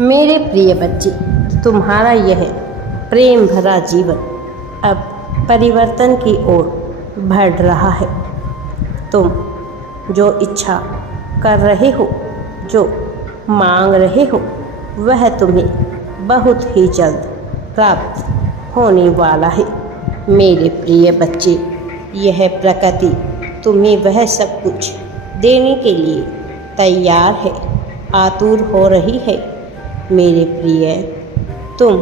मेरे प्रिय बच्चे, तुम्हारा यह प्रेम भरा जीवन अब परिवर्तन की ओर बढ़ रहा है। तुम जो इच्छा कर रहे हो, जो मांग रहे हो, वह तुम्हें बहुत ही जल्द प्राप्त होने वाला है। मेरे प्रिय बच्चे, यह प्रकृति तुम्हें वह सब कुछ देने के लिए तैयार है, आतुर हो रही है। मेरे प्रिय, तुम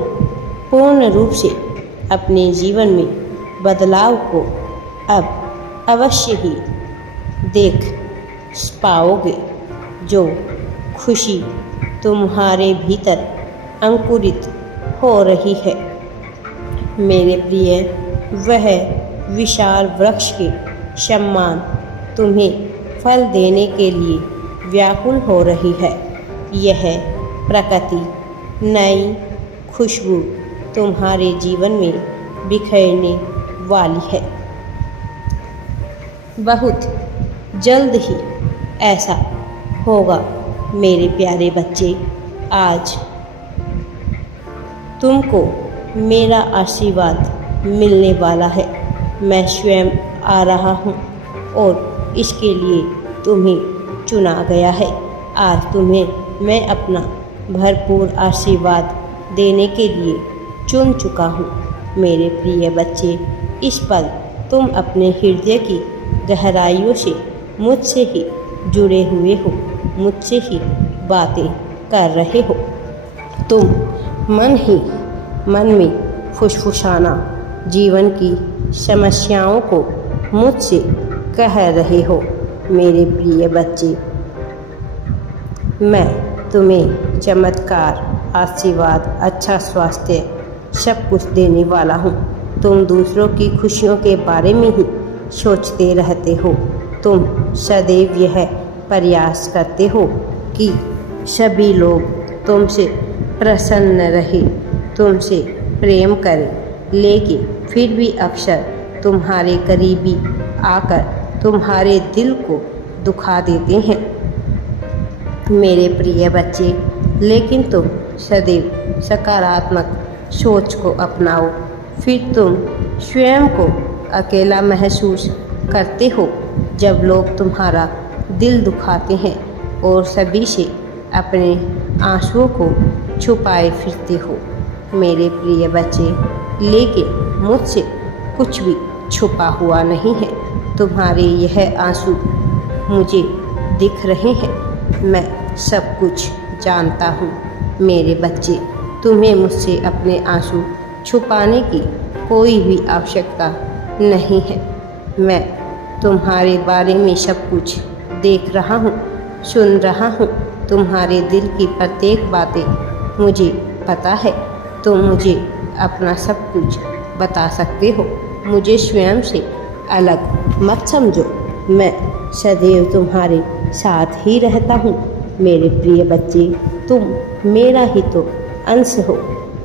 पूर्ण रूप से अपने जीवन में बदलाव को अब अवश्य ही देख पाओगे। जो खुशी तुम्हारे भीतर अंकुरित हो रही है, मेरे प्रिय, वह विशाल वृक्ष के समान तुम्हें फल देने के लिए व्याकुल हो रही है। यह प्रकृति नई खुशबू तुम्हारे जीवन में बिखेरने वाली है। बहुत जल्द ही ऐसा होगा मेरे प्यारे बच्चे। आज तुमको मेरा आशीर्वाद मिलने वाला है। मैं स्वयं आ रहा हूँ और इसके लिए तुम्हें चुना गया है। आज तुम्हें मैं अपना भरपूर आशीर्वाद देने के लिए चुन चुका हूँ। मेरे प्रिय बच्चे, इस पल तुम अपने हृदय की गहराइयों से मुझसे ही जुड़े हुए हो, मुझसे ही बातें कर रहे हो। तुम मन ही मन में फुसफुसाना जीवन की समस्याओं को मुझसे कह रहे हो। मेरे प्रिय बच्चे, मैं तुम्हें चमत्कार, आशीर्वाद, अच्छा स्वास्थ्य सब कुछ देने वाला हूँ। तुम दूसरों की खुशियों के बारे में ही सोचते रहते हो। तुम सदैव यह प्रयास करते हो कि सभी लोग तुमसे प्रसन्न रहे, तुमसे प्रेम करें, लेकिन फिर भी अक्सर तुम्हारे करीबी आकर तुम्हारे दिल को दुखा देते हैं। मेरे प्रिय बच्चे, लेकिन तुम सदैव सकारात्मक सोच को अपनाओ। फिर तुम स्वयं को अकेला महसूस करते हो जब लोग तुम्हारा दिल दुखाते हैं और सभी से अपने आंसुओं को छुपाए फिरते हो। मेरे प्रिय बच्चे, लेकिन मुझसे कुछ भी छुपा हुआ नहीं है। तुम्हारे यह आंसू मुझे दिख रहे हैं। मैं सब कुछ जानता हूँ। मेरे बच्चे, तुम्हें मुझसे अपने आंसू छुपाने की कोई भी आवश्यकता नहीं है। मैं तुम्हारे बारे में सब कुछ देख रहा हूँ, सुन रहा हूँ। तुम्हारे दिल की प्रत्येक बातें मुझे पता है। तुम मुझे अपना सब कुछ बता सकते हो। मुझे स्वयं से अलग मत समझो। मैं सदैव तुम्हारे साथ ही रहता हूँ। मेरे प्रिय बच्चे, तुम मेरा ही तो अंश हो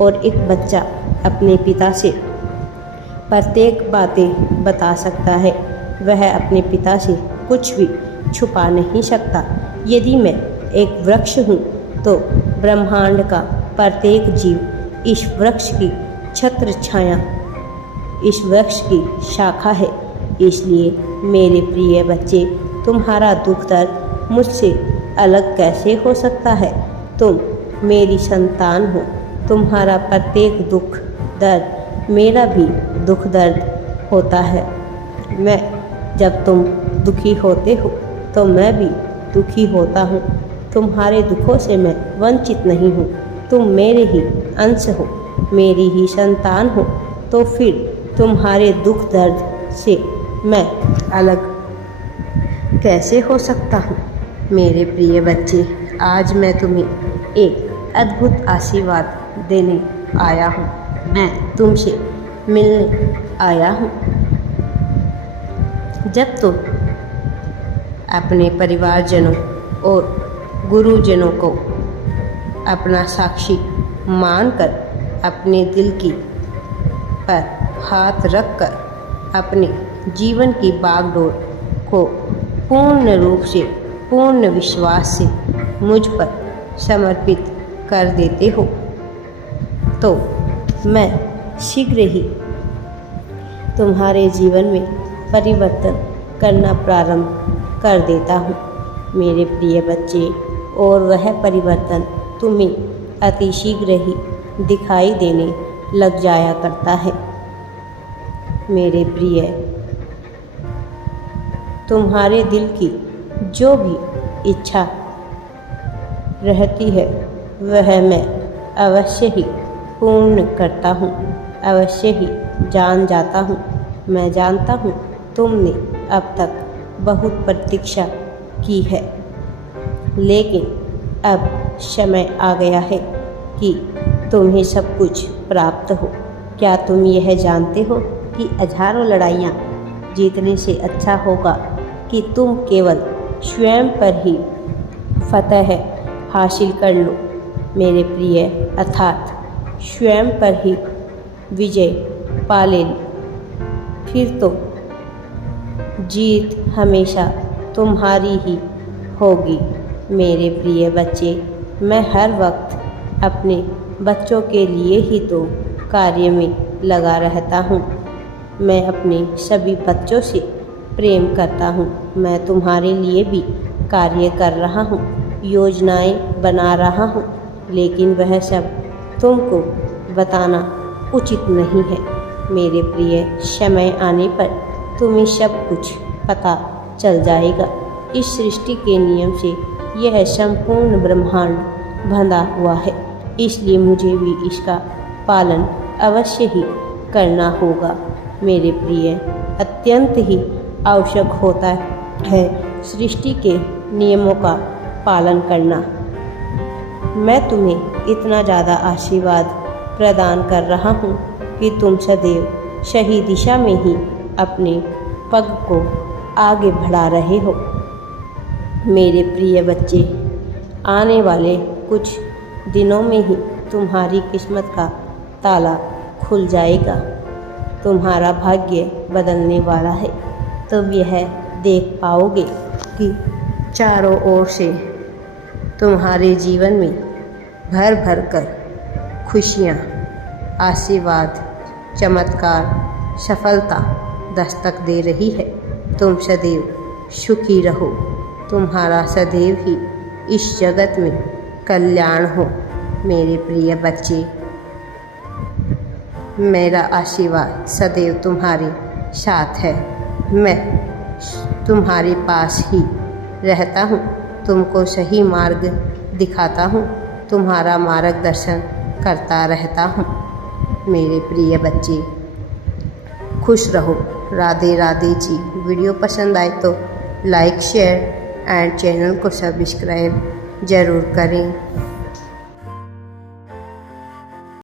और एक बच्चा अपने पिता से प्रत्येक बातें बता सकता है। वह अपने पिता से कुछ भी छुपा नहीं सकता। यदि मैं एक वृक्ष हूँ तो ब्रह्मांड का प्रत्येक जीव इस वृक्ष की छत्र छाया, इस वृक्ष की शाखा है। इसलिए मेरे प्रिय बच्चे, तुम्हारा दुख दर्द मुझसे अलग कैसे हो सकता है? तुम मेरी संतान हो। तुम्हारा प्रत्येक दुख दर्द मेरा भी दुख दर्द होता है। मैं जब तुम दुखी होते हो तो मैं भी दुखी होता हूँ। तुम्हारे दुखों से मैं वंचित नहीं हूँ। तुम मेरे ही अंश हो, मेरी ही संतान हो। तो फिर तुम्हारे दुख दर्द से मैं अलग कैसे हो सकता हूँ? मेरे प्रिय बच्चे, आज मैं तुम्हें एक अद्भुत आशीर्वाद देने आया हूँ। मैं तुमसे मिलने आया हूँ। जब तुम अपने परिवारजनों और गुरुजनों को अपना साक्षी मानकर अपने दिल की पर हाथ रखकर अपने जीवन की बागडोर को पूर्ण रूप से, पूर्ण विश्वास से मुझ पर समर्पित कर देते हो तो मैं शीघ्र ही तुम्हारे जीवन में परिवर्तन करना प्रारंभ कर देता हूँ मेरे प्रिय बच्चे। और वह परिवर्तन तुम्हें अति शीघ्र ही दिखाई देने लग जाया करता है मेरे प्रिय। तुम्हारे दिल की जो भी इच्छा रहती है वह मैं अवश्य ही पूर्ण करता हूँ, अवश्य ही जान जाता हूँ। मैं जानता हूँ तुमने अब तक बहुत प्रतीक्षा की है, लेकिन अब समय आ गया है कि तुम्हें सब कुछ प्राप्त हो। क्या तुम यह जानते हो कि हजारों लड़ाइयाँ जीतने से अच्छा होगा कि तुम केवल स्वयं पर ही फतह हासिल कर लो मेरे प्रिय, अर्थात स्वयं पर ही विजय पा ले। फिर तो जीत हमेशा तुम्हारी ही होगी मेरे प्रिय बच्चे। मैं हर वक्त अपने बच्चों के लिए ही तो कार्य में लगा रहता हूँ। मैं अपने सभी बच्चों से प्रेम करता हूँ। मैं तुम्हारे लिए भी कार्य कर रहा हूँ, योजनाएं बना रहा हूँ, लेकिन वह सब तुमको बताना उचित नहीं है मेरे प्रिय। समय आने पर तुम्हें सब कुछ पता चल जाएगा। इस सृष्टि के नियम से यह संपूर्ण ब्रह्मांड बंधा हुआ है, इसलिए मुझे भी इसका पालन अवश्य ही करना होगा मेरे प्रिय। अत्यंत ही आवश्यक होता है सृष्टि के नियमों का पालन करना। मैं तुम्हें इतना ज़्यादा आशीर्वाद प्रदान कर रहा हूँ कि तुम सदैव सही दिशा में ही अपने पग को आगे बढ़ा रहे हो मेरे प्रिय बच्चे। आने वाले कुछ दिनों में ही तुम्हारी किस्मत का ताला खुल जाएगा, तुम्हारा भाग्य बदलने वाला है। तुम यह देख पाओगे कि चारों ओर से तुम्हारे जीवन में भर भर कर खुशियाँ, आशीर्वाद, चमत्कार, सफलता दस्तक दे रही है। तुम सदैव सुखी रहो, तुम्हारा सदैव ही इस जगत में कल्याण हो मेरे प्रिय बच्चे। मेरा आशीर्वाद सदैव तुम्हारे साथ है। मैं तुम्हारे पास ही रहता हूँ, तुमको सही मार्ग दिखाता हूँ, तुम्हारा मार्गदर्शन करता रहता हूँ मेरे प्रिय बच्चे। खुश रहो। राधे राधे जी। वीडियो पसंद आए तो लाइक, शेयर एंड चैनल को सब्सक्राइब ज़रूर करें।